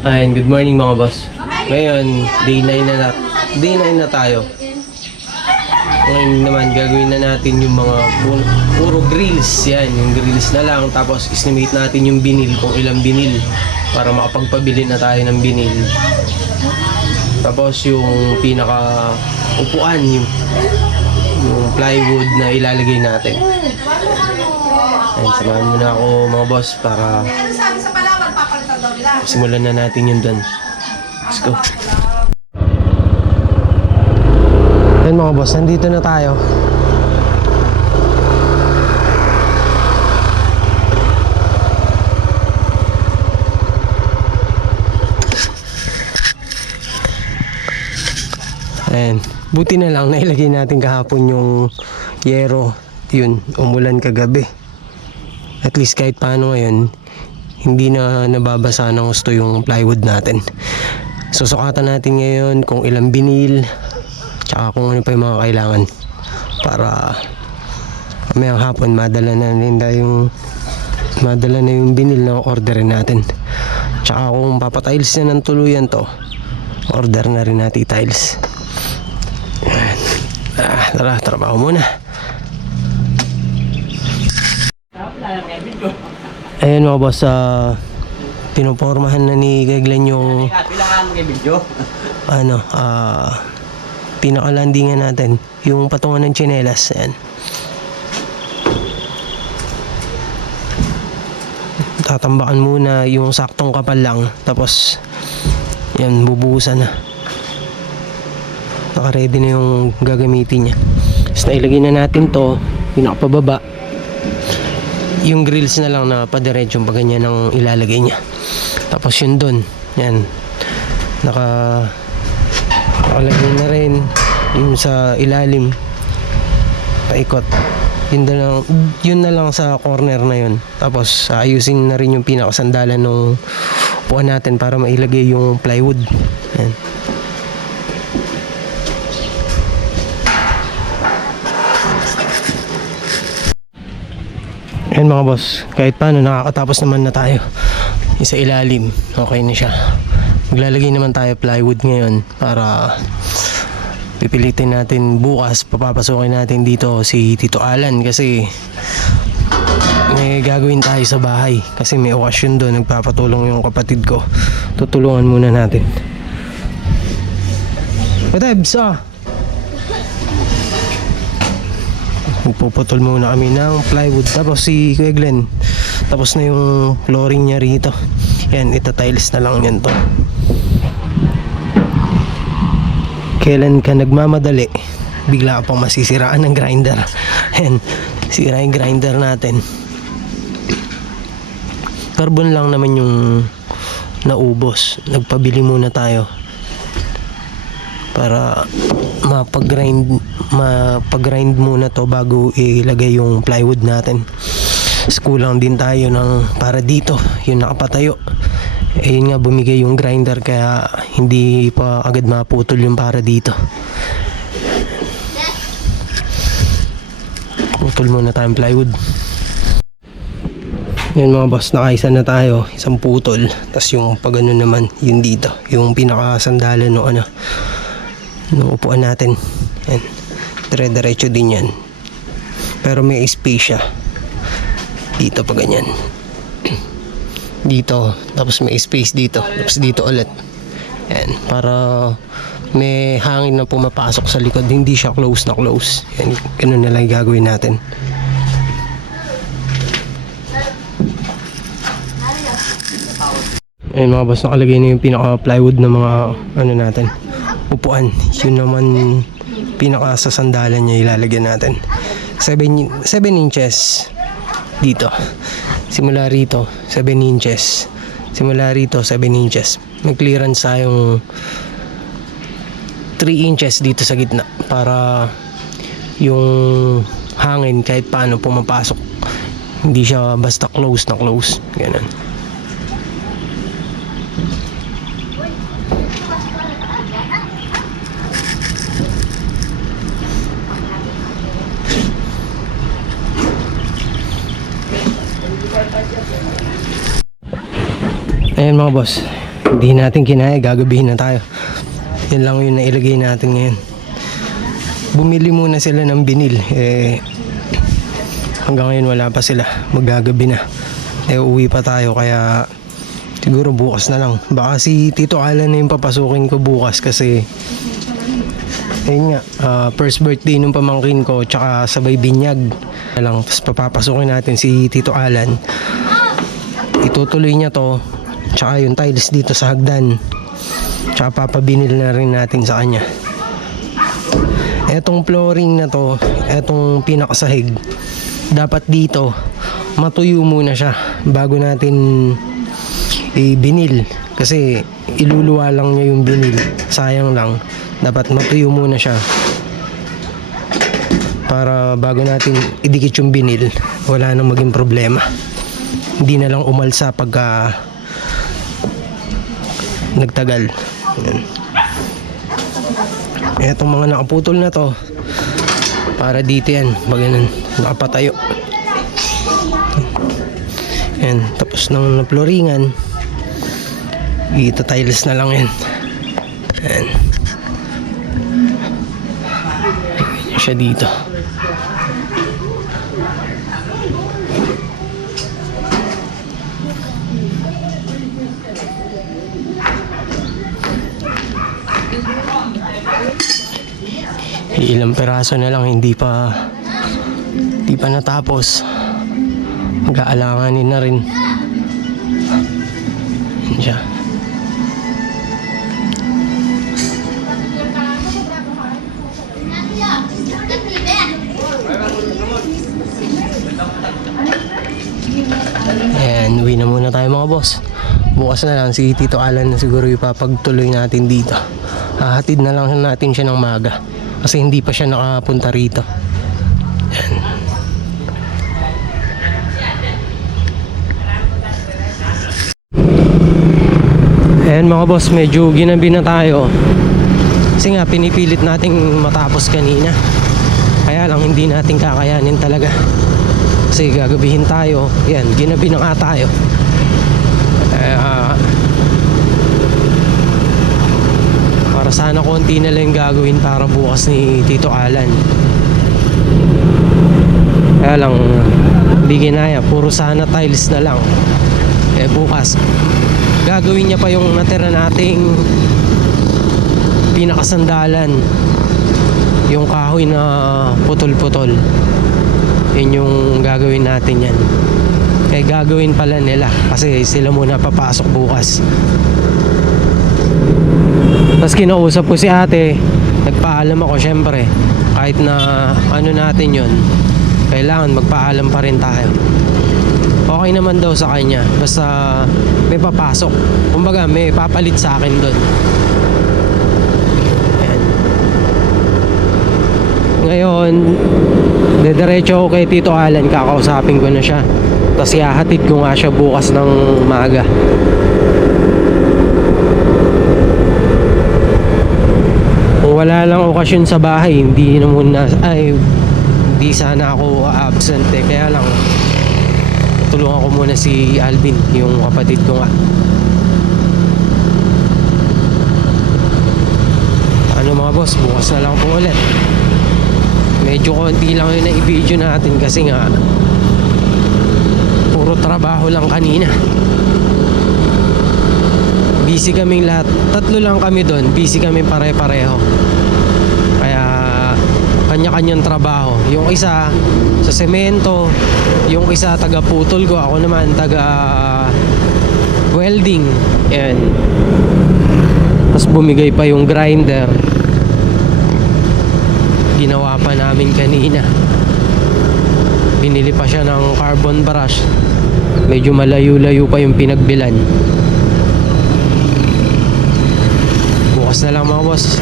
Ayun, good morning mga boss. Ngayon, day 9 na, na day 9 na tayo. Ngayon naman, gagawin na natin yung mga puro, puro grills. Yan, yung grills na lang. Tapos, estimate natin yung binil, kung ilang binil. Para makapagpabili na tayo ng binil. Tapos, yung pinaka upuan, yung, yung plywood na ilalagay natin. Ayun, samahan mo na ako mga boss para simulan na natin yun doon. Let's go. Ayun mga boss, nandito na tayo. Ayan. Buti na lang nailagay natin kahapon yung yero. Yun, umulan kagabi. At least kahit paano ngayon, hindi na nababasa ng gusto yung plywood natin. Susukatan natin ngayon kung ilang binil, tsaka kung ano pa yung mga kailangan para mamayang hapon madala na nila yung madala na yung binil na orderin natin. Tsaka kung papatiles na ng tuluyan to, order na rin natin tiles. Ah, tara, trabaho muna. Ayan mga boss, uh, pinupormahan na ni Gaglen yung Pilangan mo kay video. ano, ah pinakalandingan natin, yung patungan ng tsinelas. Ayan. Tatambakan muna yung saktong kapal lang, tapos yan, bubuhusan na. Naka-ready na yung gagamitin niya. Tapos nailagay na natin to, pinakapababa. Yung grills na lang na padiretsyong pa ganyan ang ilalagay niya. Tapos yun dun, yan. Naka nakalagay na rin yung sa ilalim. Paikot. Yun na lang yun na lang sa corner na yun. Tapos ayusin na rin yung pinakasandalan ng upuan natin para mailagay yung plywood. Yan Yan mga boss, kahit paano nakakatapos naman na tayo. Isa ilalim, okay na siya. Maglalagay naman tayo plywood ngayon para pipilitin natin bukas. Papapasukin natin dito si Tito Alan kasi may gagawin tayo sa bahay kasi may okasyon doon. Nagpapatulong yung kapatid ko. Tutulungan muna natin. Patebs ah Puputol muna kami ng plywood. Tapos si Kuya Glenn tapos na yung flooring niya rito. Yan itatiles na lang yan to. Kailan ka nagmamadali? Bigla ka pang masisiraan ng grinder. Yan sira yung grinder natin. Carbon lang naman yung naubos. Nagpabili muna tayo para mapag-grind mapag-grind muna to bago ilagay yung plywood natin. Tapos kulang din tayo ng para dito yung nakapatayo. Eh yun nga bumigay yung grinder kaya hindi pa agad maputol yung para dito. Putol muna tayong plywood. Yun mga boss nakaisa na tayo. Isang putol. Tas yung pag ano naman yun dito. Yung pinakasandalan no ano no upuan natin. Yan dire diretso din yan. Pero may space siya. Dito pa ganyan. Dito. Tapos may space dito. Tapos dito ulit. Yan para may hangin na pumapasok sa likod. Hindi siya close na close. Yan ganun na lang gagawin natin. Ayun mga boss, nakalagay na yung pinaka plywood ng mga ano natin, upuan. Yun naman pinaka sa sandalan niya ilalagyan natin. 7 7 inches dito. Simula rito, 7 inches. Simula rito, 7 inches. May clearance tayong 3 inches dito sa gitna para yung hangin kahit paano pumapasok. Hindi siya basta close na close. Ganun. Mga boss. Hindi natin kinaya, gagabihin na tayo. Yan lang yung nailagay natin ngayon. Bumili muna sila ng binil. Eh, hanggang ngayon wala pa sila. Magagabi na. Eh, uwi pa tayo kaya siguro bukas na lang. Baka si Tito Alan na yung papasukin ko bukas kasi Ayun nga, ah, first birthday nung pamangkin ko, tsaka sabay binyag. Lang, tapos papapasukin natin si Tito Alan. Itutuloy niya to, tsaka yung tiles dito sa hagdan. Tsaka papabinil na rin natin sa kanya. Etong flooring na to, etong pinakasahig, dapat dito, matuyo muna siya bago natin i-binil. Kasi iluluwa lang niya yung binil. Sayang lang. Dapat matuyo muna siya. Para bago natin idikit yung binil, wala nang maging problema. Hindi na lang umalsa pagka nagtagal. Yan. Etong mga nakaputol na to, para dito yan, pag ganun, nakapatayo. Yan, tapos ng naploringan, Ita-tiles na lang yan. Ayan siya dito. Ilang peraso na lang hindi pa hindi pa natapos. Mag-aalanganin na rin. Ayan siya. Ayan, uwi na muna tayo mga boss. Bukas na lang si Tito Alan na siguro ipapagtuloy natin dito. Hahatid na lang natin siya ng maga. Kasi hindi pa siya nakapunta rito. Ayan. Ayan mga boss, medyo ginabi na tayo. Kasi nga pinipilit nating matapos kanina. Kaya lang hindi natin kakayanin talaga. Kasi gagabihin tayo. Yan, ginabi na nga tayo. Eh, sana konti na lang gagawin para bukas ni Tito Alan. Kaya lang, hindi ginaya. Puro sana tiles na lang. Eh bukas, gagawin niya pa yung natira nating pinakasandalan. Yung kahoy na putol-putol. Yun yung gagawin natin yan. Eh gagawin pala nila kasi sila muna papasok bukas. Tapos kinausap ko si ate, nagpaalam ako syempre. Kahit na ano natin yun, kailangan magpaalam pa rin tayo. Okay naman daw sa kanya, basta may papasok. Kumbaga may papalit sa akin doon. Ngayon, Dediretso ako kay Tito Alan, kakausapin ko na siya. Tapos ihahatid ko nga siya bukas ng maaga. Wala lang okasyon sa bahay, hindi na muna, ay, hindi sana ako absent eh. Kaya lang, tulungan ko muna si Alvin, yung kapatid ko nga. Ano mga boss, bukas na lang po ulit medyo konti lang yung na-video natin kasi nga puro trabaho lang kanina busy kaming lahat. Tatlo lang kami doon busy kami pare-pareho. Kaya kanya-kanyang trabaho. Yung isa sa semento yung isa taga putol ko ako naman taga welding. Yan tapos bumigay pa yung grinder. Ginawa pa namin kanina. Binili pa siya ng carbon brush. Medyo malayo-layo pa yung pinagbilan bukas na lang mga boss